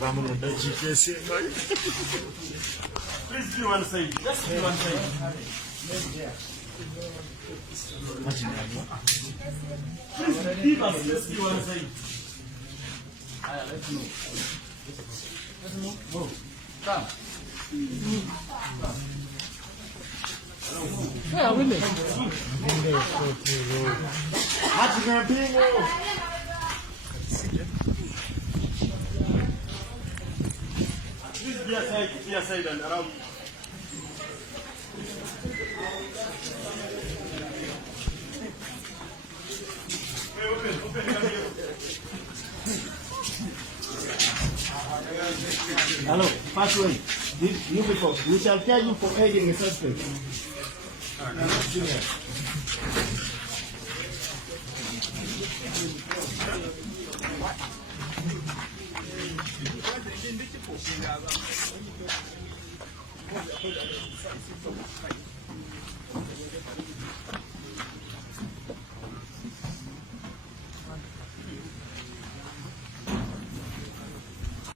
Vamos no GPS. Please be one side. Just be one side. Please leave us. Let's be one side. Let's move. Move. Come. Yeah, we live. What's going to be? Be aside and around. Hello, password. You before. We shall charge you for aiding a suspect.